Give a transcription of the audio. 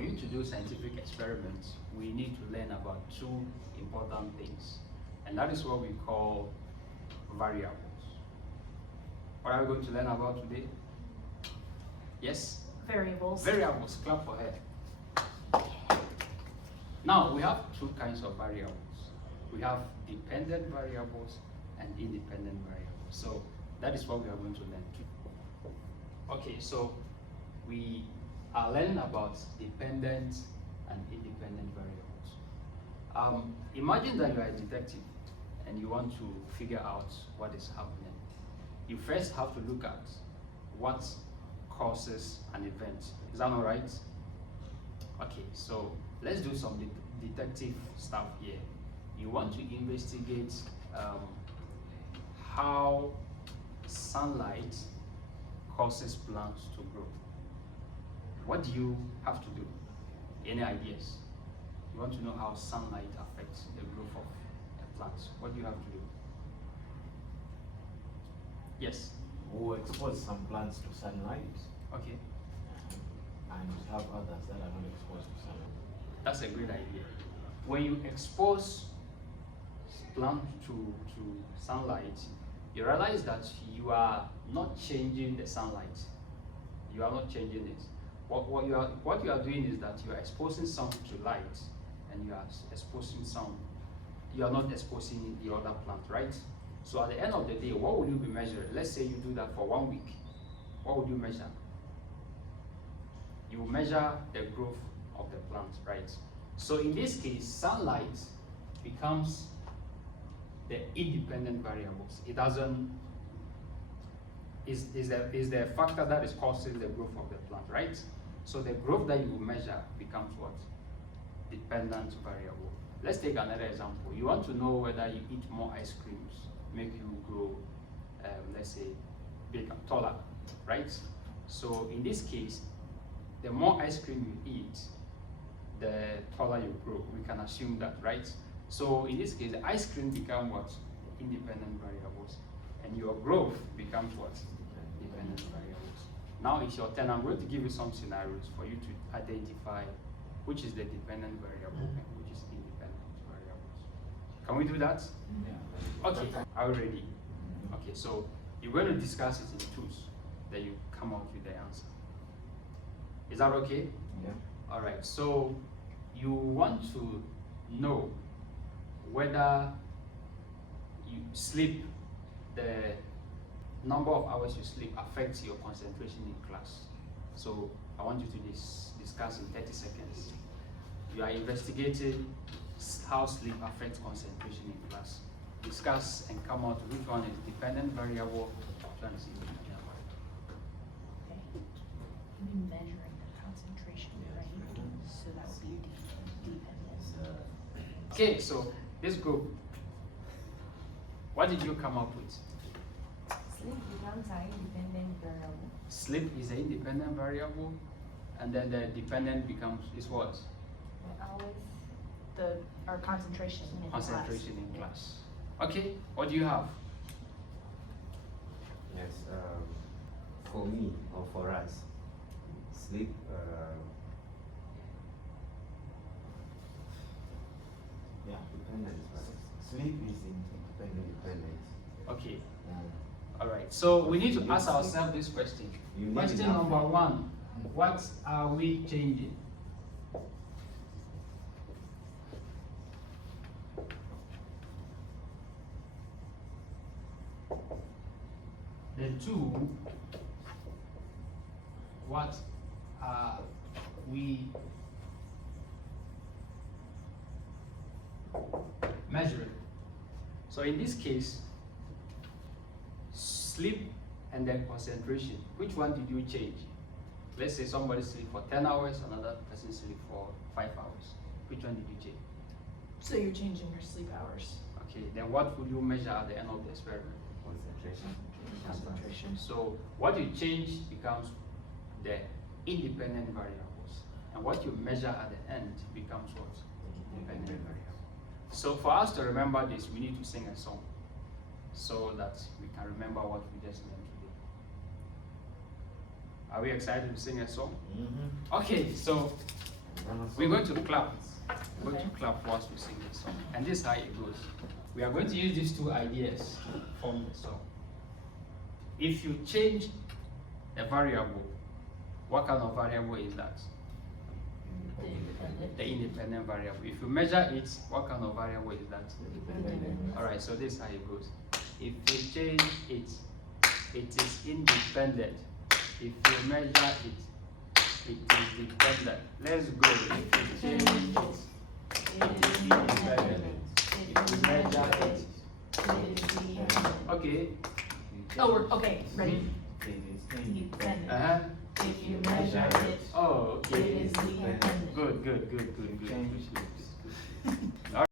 for you to do scientific experiments, we need to learn about two important things, and that is what we call variables. What are we going to learn about today? Yes? Variables. Variables. Clap for her. Now, we have two kinds of variables. We have dependent variables and independent variables. So that is what we are going to learn. Okay, so we are learning about dependent and independent variables. Imagine that you are a detective and you want to figure out what is happening. You first have to look at what causes an event. Is that all right? Okay, so let's do some detective stuff here. You want to investigate how sunlight causes plants to grow. What do you have to do? Any ideas? You want to know how sunlight affects the growth of a plant. What do you have to do? Yes? We'll expose some plants to sunlight, Okay, and have others that are not exposed to sunlight. that's a great idea. When you expose plant to sunlight, you realize that you are not changing the sunlight. You are not changing it. What you are doing is that you are exposing some to light, and you are exposing some. You are not exposing the other plant, right? So at the end of the day, what will you be measuring? Let's say you do that for 1 week. What would you measure? You measure the growth of the plant, right? So in this case, sunlight becomes the independent variables. It doesn't is the factor that is causing the growth of the plant, right? So the growth that you measure becomes what? Dependent variable. Let's take another example. You want to know whether you eat more ice creams make you grow, let's say, bigger, taller, right? So in this case, the more ice cream you eat, the taller you grow. We can assume that, right? So in this case, the ice cream become what? Independent variables. And your growth becomes what? Dependent variables. Now it's your turn. I'm going to give you some scenarios for you to identify which is the dependent variable and which is independent variables. Can we do that? Yeah. Okay, are you ready? Okay, so you're going to discuss it in twos, then you come out with the answer. Is that okay? Yeah. All right, so you want to know whether you sleep, the number of hours you sleep affects your concentration in class. So I want you to discuss in 30 seconds. You are investigating how sleep affects concentration in class. Discuss and come out which one is dependent variable, which one is independent variable. Okay. Be measuring the concentration, right? So that would be dependent. Okay, so this group, what did you come up with? Sleep becomes an independent variable. Sleep is an independent variable, and then the dependent is what? Our concentration in Concentration in class. Okay, what do you have? Yes, for me or for us, sleep. Yeah. Dependence. Sleep is independent. Dependence. Okay, Mm. all right. So we need to ask ourselves this question. You need Question enough. number one, what are we changing? Then two, what are we measuring? So in this case, sleep and then concentration, which one did you change? Let's say somebody sleep for 10 hours, another person sleep for 5 hours. Which one did you change? So you're changing your sleep hours. Okay, then what would you measure at the end of the experiment? Concentration. Concentration. So what you change becomes the independent variables. And what you measure at the end becomes what? Dependent variable. So for us to remember this, we need to sing a song so that we can remember what we just learned today. Are we excited to sing a song? Mm-hmm. Okay, so We're going to clap. We're going to Okay. clap whilst we sing the song. And this is how it goes. We are going to use these two ideas to form the song. If you change a variable, what kind of variable is that? The independent. The independent variable. If you measure it, what kind of variable is that? Independent. Alright, so this is how it goes. If you change it, it is independent. If you measure it, it is dependent. Let's go. If you change it, it is independent. If you measure it, okay. Oh, we're, okay, ready? Independent. Uh-huh. If you measure it, Oh, it okay. is independent. Good, good, good, good, good. Change good, good, good.